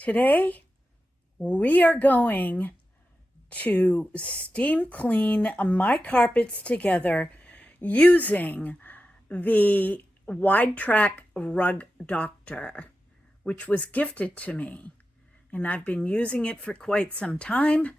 Today, we are going to steam clean my carpets together using the Wide Track Rug Doctor, which was gifted to me. And I've been using it for quite some time.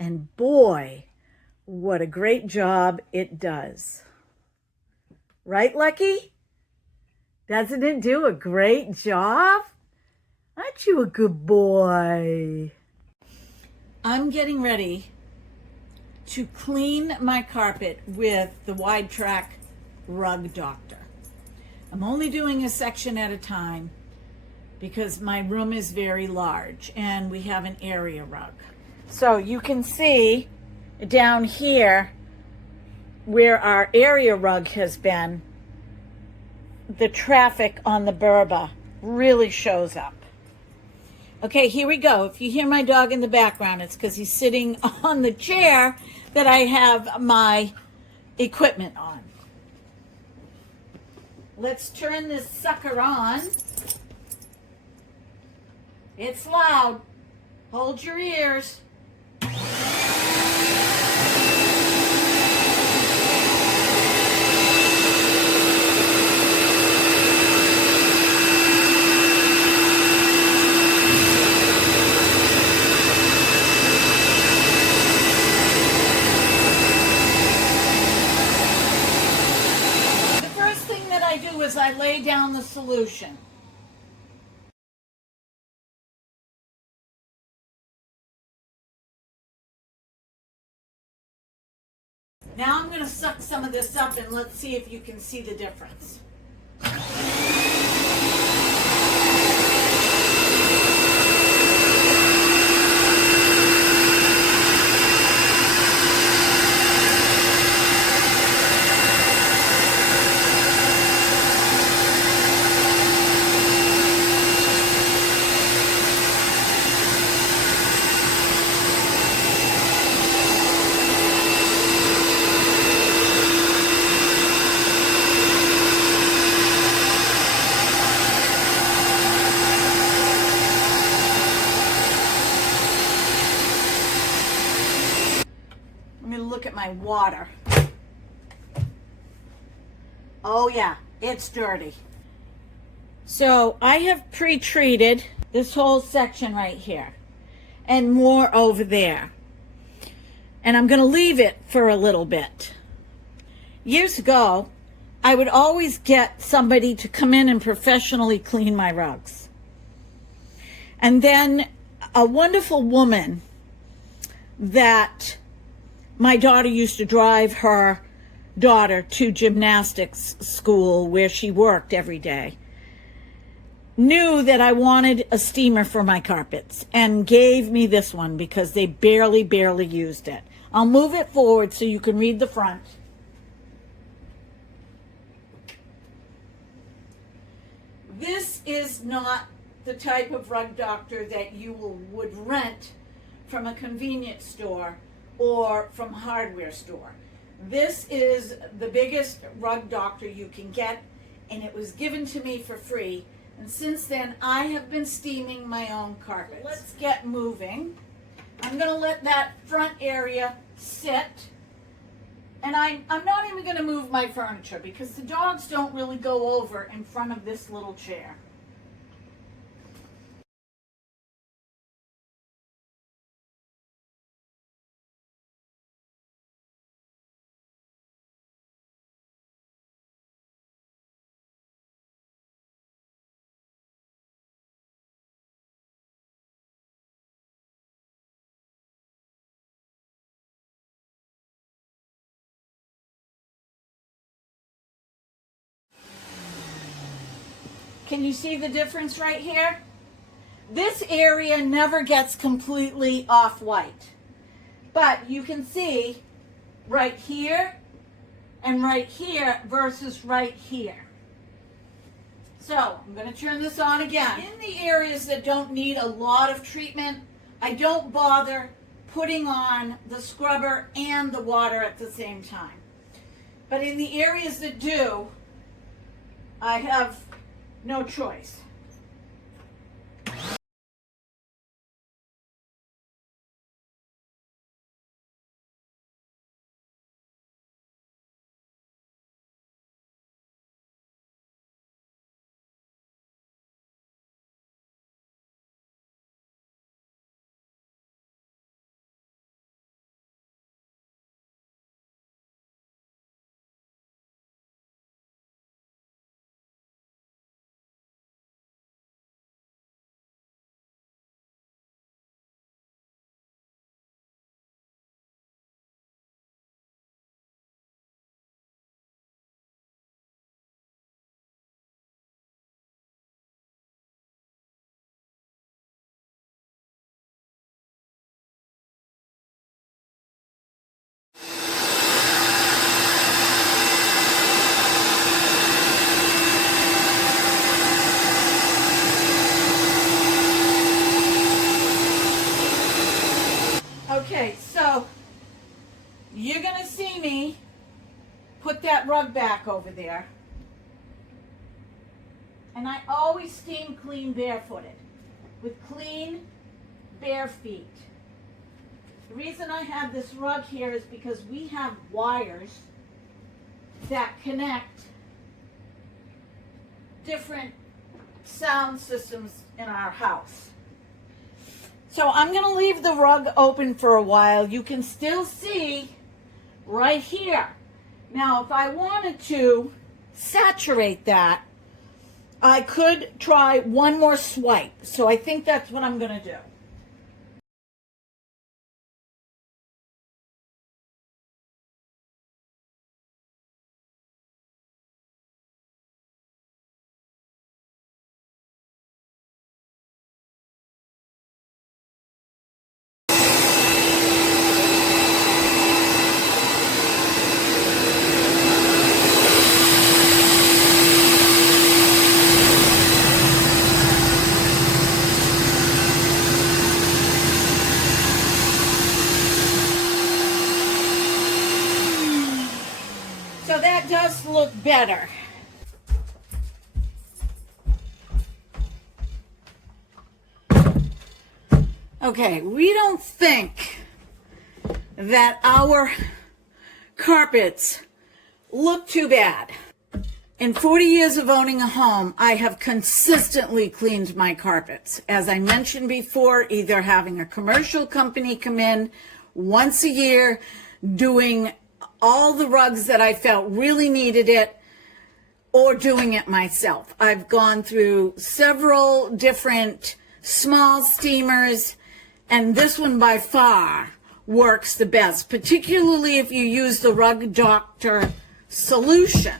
And boy, what a great job it does. Right, Lucky? Doesn't it do a great job? Aren't you a good boy? I'm getting ready to clean my carpet with the Wide Track Rug Doctor. I'm only doing a section at a time because my room is very large and we have an area rug. So you can see down here where our area rug has been, the traffic on the Berba really shows up. Okay, here we go. If you hear my dog in the background, it's because he's sitting on the chair that I have my equipment on. Let's turn this sucker on. It's loud. Hold your ears. I lay down the solution. Now I'm going to suck some of this up and let's see if you can see the difference. Look at my water. Oh yeah, it's dirty. So I have pre-treated this whole section right here and more over there. And I'm going to leave it for a little bit. Years ago, I would always get somebody to come in and professionally clean my rugs. And then a wonderful woman that my daughter used to drive her daughter to gymnastics school where she worked every day, knew that I wanted a steamer for my carpets and gave me this one because they barely used it. I'll move it forward so you can read the front. This is not the type of rug doctor that you would rent from a convenience store or from a hardware store. This is the biggest rug doctor you can get, and it was given to me for free. And since then, I have been steaming my own carpets. Let's get moving. I'm gonna let that front area sit. And I'm not even gonna move my furniture because the dogs don't really go over in front of this little chair. Can you see the difference right here? This area never gets completely off-white, but you can see right here and right here versus right here. So I'm going to turn this on again. In the areas that don't need a lot of treatment, I don't bother putting on the scrubber and the water at the same time. But in the areas that do, I have no choice. that rug back over there. And I always steam clean barefooted with clean bare feet. The reason I have this rug here is because we have wires that connect different sound systems in our house. So I'm going to leave the rug open for a while. You can still see right here. Now, if I wanted to saturate that, I could try one more swipe. So I think that's what I'm going to do. So that does look better. Okay, we don't think that our carpets look too bad. In 40 years of owning a home, I have consistently cleaned my carpets. As I mentioned before, either having a commercial company come in once a year, doing all the rugs that I felt really needed it, or doing it myself. I've gone through several different small steamers, and this one by far works the best, particularly if you use the Rug Doctor solution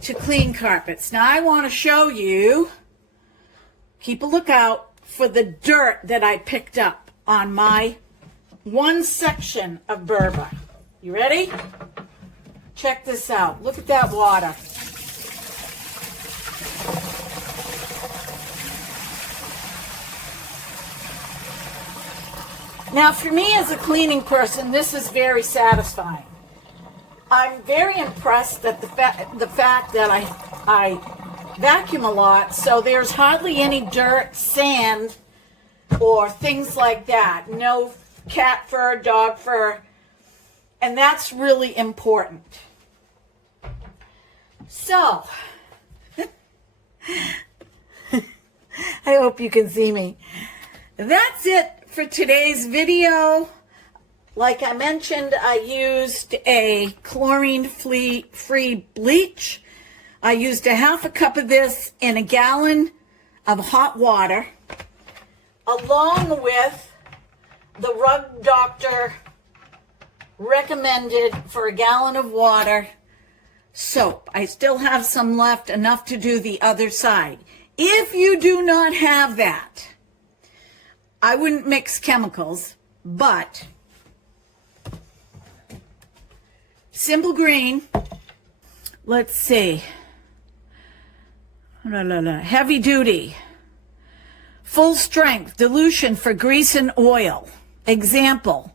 to clean carpets. Now I want to show you, keep a lookout for the dirt that I picked up on my one section of Berber. You ready? Check this out. Look at that water. Now, for me as a cleaning person, this is very satisfying. I'm very impressed at the fact that I vacuum a lot, so there's hardly any dirt, sand, or things like that. No cat fur, dog fur, and that's really important. So, I hope you can see me. That's it for today's video. Like I mentioned, I used a chlorine-free bleach. I used a half a cup of this in a gallon of hot water, along with the Rug Doctor recommended for a gallon of water soap. I still have some left, enough to do the other side. If you do not have that, I wouldn't mix chemicals, but Simple Green, let's see, heavy duty, full strength, dilution for grease and oil. Example,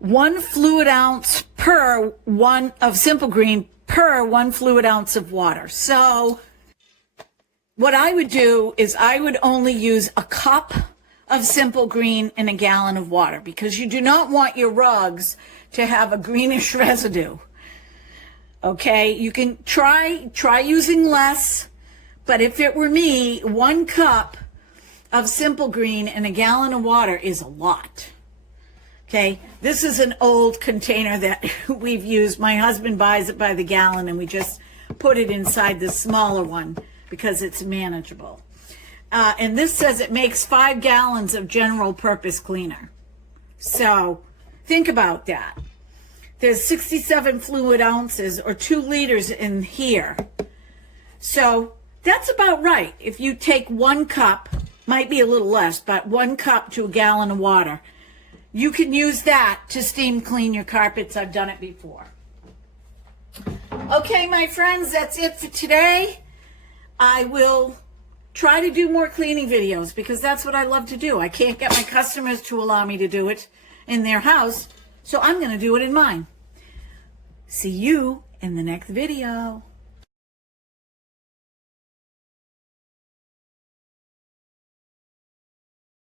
1 fluid ounce per one of Simple Green per 1 fluid ounce of water. So what I would do is I would only use a cup of Simple Green in a gallon of water, because you do not want your rugs to have a greenish residue. Okay, you can try using less, but if it were me, 1 cup of Simple Green in a gallon of water is a lot. Okay, this is an old container that we've used. My husband buys it by the gallon, and we just put it inside the smaller one because it's manageable. And this says it makes 5 gallons of general purpose cleaner. So think about that. There's 67 fluid ounces, or 2 liters in here. So that's about right. If you take 1 cup, might be a little less, but 1 cup to a gallon of water, you can use that to steam clean your carpets. I've done it before. Okay, my friends, that's it for today. I will try to do more cleaning videos, because that's what I love to do. I can't get my customers to allow me to do it in their house, so I'm going to do it in mine. See you in the next video.